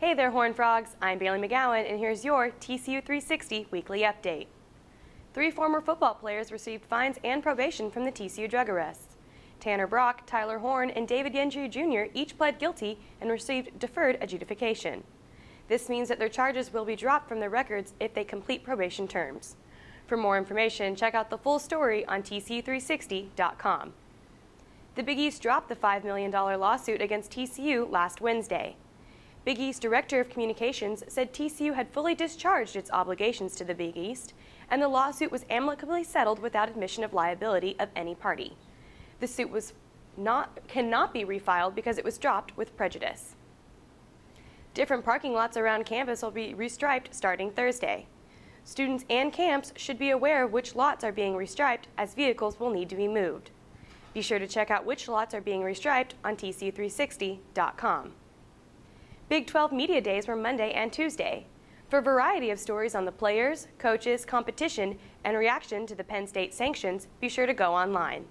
Hey there, Horned Frogs. I'm Bailey McGowan, and here's your TCU 360 weekly update. 3 former football players received fines and probation from the TCU drug arrests. Tanner Brock, Tyler Horn, and David Yendry Jr. each pled guilty and received deferred adjudication. This means that their charges will be dropped from their records if they complete probation terms. For more information, check out the full story on TCU360.com. The Big East dropped the $5 million lawsuit against TCU last Wednesday. Big East Director of Communications said TCU had fully discharged its obligations to the Big East, and the lawsuit was amicably settled without admission of liability of any party. The suit cannot be refiled because it was dropped with prejudice. Different parking lots around campus will be restriped starting Thursday. Students and camps should be aware of which lots are being restriped, as vehicles will need to be moved. Be sure to check out which lots are being restriped on TCU360.com. Big 12 Media Days were Monday and Tuesday. For a variety of stories on the players, coaches, competition, and reaction to the Penn State sanctions, be sure to go online.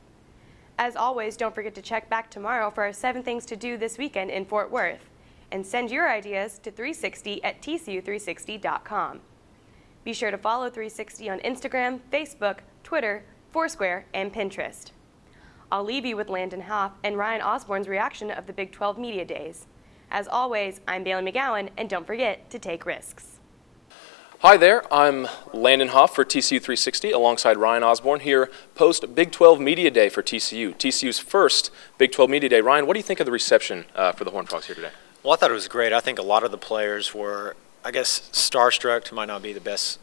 As always, don't forget to check back tomorrow for our 7 things to do this weekend in Fort Worth, and send your ideas to 360 at TCU360.com. Be sure to follow 360 on Instagram, Facebook, Twitter, Foursquare, and Pinterest. I'll leave you with Landon Hoff and Ryan Osborne's reaction of the Big 12 Media Days. As always, I'm Bailey McGowan, and don't forget to take risks. Hi there, I'm Landon Hoff for TCU 360 alongside Ryan Osborne here post Big 12 Media Day for TCU, TCU's first Big 12 Media Day. Ryan, what do you think of the reception for the Horned Frogs here today? Well, I thought it was great. I think a lot of the players were, I guess, starstruck might not be the best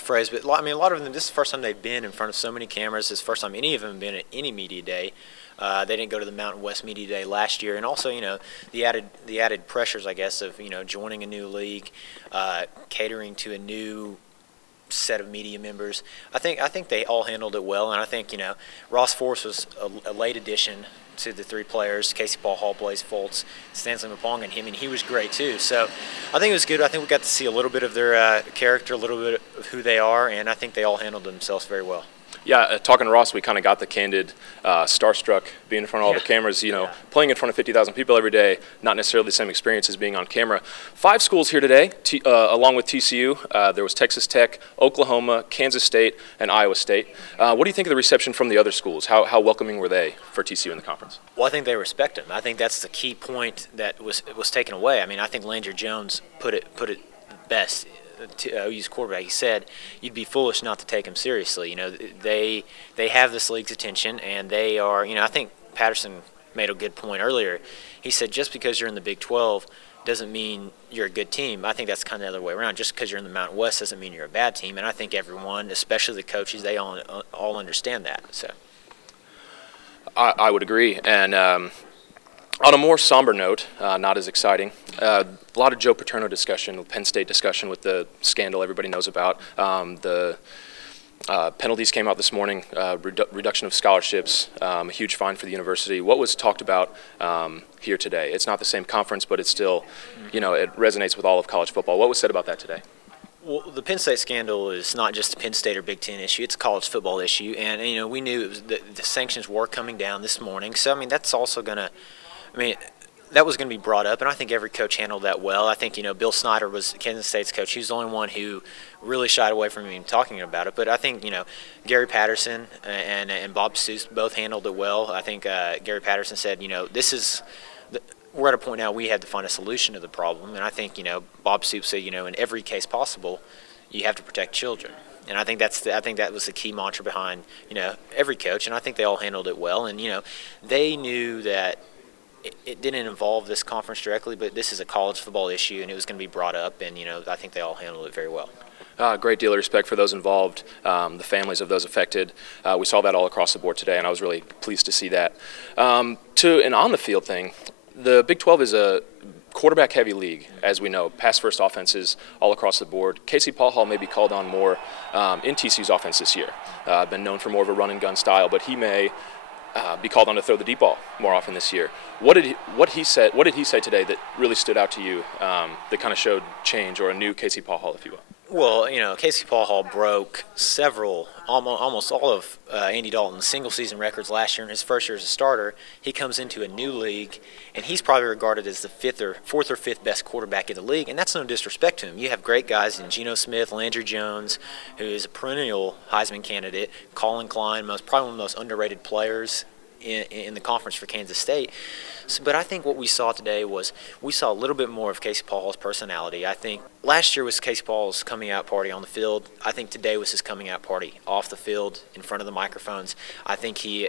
phrase, but I mean, a lot of them, this is the first time they've been in front of so many cameras. This is the first time any of them have been at any media day. They didn't go to the Mountain West Media Day last year, and also, you know, the added pressures, I guess, of, you know, joining a new league, catering to a new set of media members. I think they all handled it well, and I think, you know, Ross Force was a late addition to the 3 players: Casey Paul Hall, Blaze Foltz, Stanley Mapong, and him, and he was great too. So I think it was good. I think we got to see a little bit of their character, a little bit of who they are, and I think they all handled themselves very well. Yeah, talking to Ross, we kind of got the candid starstruck, being in front of all the cameras, you know, playing in front of 50,000 people every day, not necessarily the same experience as being on camera. 5 schools here today, along with TCU. There was Texas Tech, Oklahoma, Kansas State, and Iowa State. What do you think of the reception from the other schools? How welcoming were they for TCU in the conference? Well, I think they respect him. I think that's the key point that was taken away. I mean, I think Landry Jones put it best. OU's quarterback, he said, you'd be foolish not to take him seriously. You know, they have this league's attention, and they are, you know, I think Patterson made a good point earlier. He said just because you're in the Big 12 doesn't mean you're a good team. I think that's kind of the other way around. Just because you're in the Mountain West doesn't mean you're a bad team, and I think everyone, especially the coaches, they all understand that. So I would agree, and on a more somber note, not as exciting, a lot of Joe Paterno discussion, Penn State discussion with the scandal everybody knows about. The penalties came out this morning, reduction of scholarships, a huge fine for the university. What was talked about here today? It's not the same conference, but it's still, you know, it resonates with all of college football. What was said about that today? Well, the Penn State scandal is not just a Penn State or Big Ten issue. It's a college football issue, and you know, we knew it was the sanctions were coming down this morning. So, I mean, that's also going to, I mean, that was going to be brought up, and I think every coach handled that well. I think, you know, Bill Snyder was Kansas State's coach. He was the only one who really shied away from even talking about it. But I think, you know, Gary Patterson and Bob Stoops both handled it well. I think Gary Patterson said, you know, we're at a point now we had to find a solution to the problem. And I think, you know, Bob Stoops said, you know, in every case possible, you have to protect children. And I think that was the key mantra behind, you know, every coach. And I think they all handled it well. And, you know, they knew that it didn't involve this conference directly, but this is a college football issue, and it was going to be brought up, and, you know, I think they all handled it very well. A great deal of respect for those involved, the families of those affected. We saw that all across the board today, and I was really pleased to see that. To an on-the-field thing, the Big 12 is a quarterback-heavy league, as we know, pass-first offenses all across the board. Casey Paul Hall may be called on more in TCU's offense this year. Been known for more of a run-and-gun style, but he may be called on to throw the deep ball more often this year. What did he say today that really stood out to you, that kind of showed change, or a new Casey Paul Hall, if you will? Well, Casey Paul Hall broke almost all of Andy Dalton's single-season records last year in his first year as a starter. He comes into a new league, and he's probably regarded as the fourth or fifth best quarterback in the league, and that's no disrespect to him. You have great guys in Geno Smith, Landry Jones, who is a perennial Heisman candidate, Colin Klein, probably one of the most underrated players in the conference for Kansas State. But I think what we saw today was we saw a little bit more of Casey Paul Hall's personality. I think last year was Casey Paul's coming out party on the field. I think today was his coming out party off the field in front of the microphones. I think I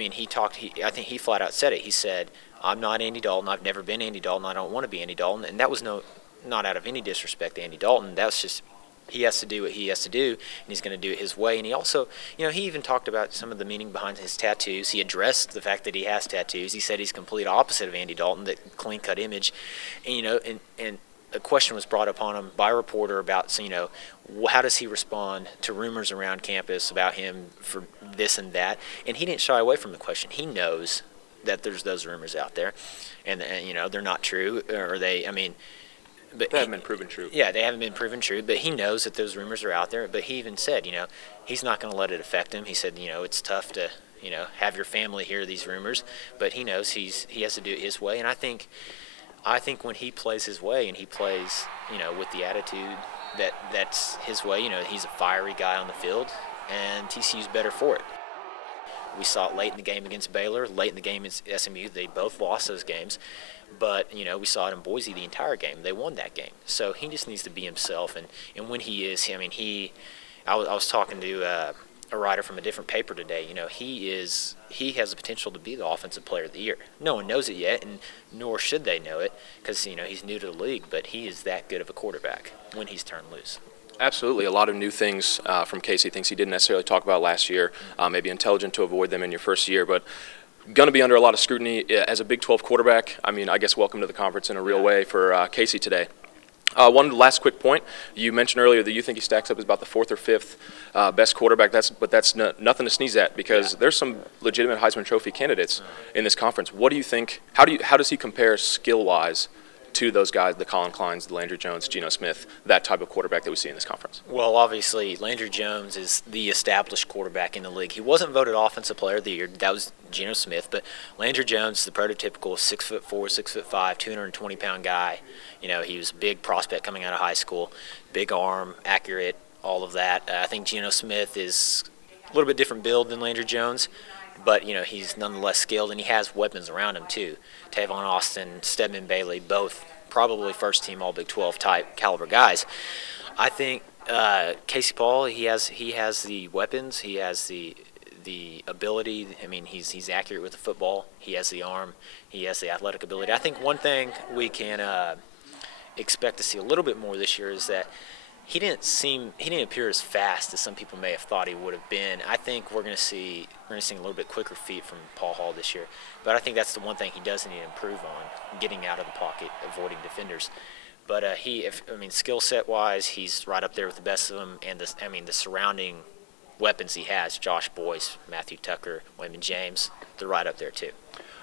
think he flat out said it. He said, "I'm not Andy Dalton. I've never been Andy Dalton. I don't want to be Andy Dalton." And that was not out of any disrespect to Andy Dalton. That was just he has to do what he has to do, and he's going to do it his way. And he also, he even talked about some of the meaning behind his tattoos. He addressed the fact that he has tattoos. He said he's complete opposite of Andy Dalton, that clean-cut image. And, and a question was brought upon him by a reporter about, how does he respond to rumors around campus about him for this and that? And he didn't shy away from the question. He knows that there's those rumors out there, and they're not true, or but they haven't been proven true. Yeah, they haven't been proven true, but he knows that those rumors are out there. But he even said, he's not going to let it affect him. He said, it's tough to, have your family hear these rumors, but he knows he has to do it his way. And I think when he plays his way and he plays, with the attitude that's his way, he's a fiery guy on the field, and TCU's better for it. We saw it late in the game against Baylor, late in the game against SMU. They both lost those games. But, we saw it in Boise the entire game. They won that game. So he just needs to be himself. And when he is, I was talking to a writer from a different paper today. He has the potential to be the offensive player of the year. No one knows it yet, and nor should they know it because, he's new to the league. But he is that good of a quarterback when he's turned loose. Absolutely. A lot of new things from Casey, things he didn't necessarily talk about last year. Maybe intelligent to avoid them in your first year, but going to be under a lot of scrutiny as a Big 12 quarterback. I guess welcome to the conference in a real way for Casey today. One last quick point. You mentioned earlier that you think he stacks up as about the fourth or fifth best quarterback. That's nothing to sneeze at because there's some legitimate Heisman Trophy candidates in this conference. What do you think? How does he compare skill-wise to those guys, the Colin Kleins, the Landry Jones, Geno Smith, that type of quarterback that we see in this conference? Well, obviously, Landry Jones is the established quarterback in the league. He wasn't voted Offensive Player of the Year. That was Geno Smith. But Landry Jones, the prototypical 6'4", 6'5", 220-pound guy. He was a big prospect coming out of high school, big arm, accurate, all of that. I think Geno Smith is a little bit different build than Landry Jones, but he's nonetheless skilled, and he has weapons around him too. Tavon Austin, Stedman Bailey, both probably first-team All Big 12 type caliber guys. I think Casey Paul, he has the weapons, he has the ability. He's accurate with the football. He has the arm. He has the athletic ability. I think one thing we can expect to see a little bit more this year is that he didn't appear as fast as some people may have thought he would have been. I think we're going to see a little bit quicker feet from Paul Hall this year. But I think that's the one thing he does need to improve on, getting out of the pocket, avoiding defenders. But skill set wise, he's right up there with the best of them. And the surrounding weapons he has, Josh Boyce, Matthew Tucker, Wayman James, they're right up there too.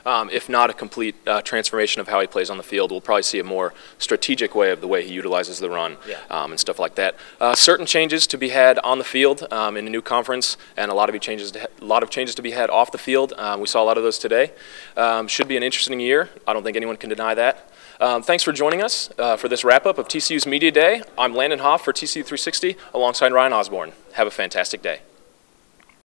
If not a complete transformation of how he plays on the field, we'll probably see a more strategic way of the way he utilizes the run and stuff like that. Certain changes to be had on the field in a new conference, and a lot of changes to be had off the field. We saw a lot of those today. Should be an interesting year. I don't think anyone can deny that. Thanks for joining us for this wrap-up of TCU's Media Day. I'm Landon Hoff for TCU 360 alongside Ryan Osborne. Have a fantastic day.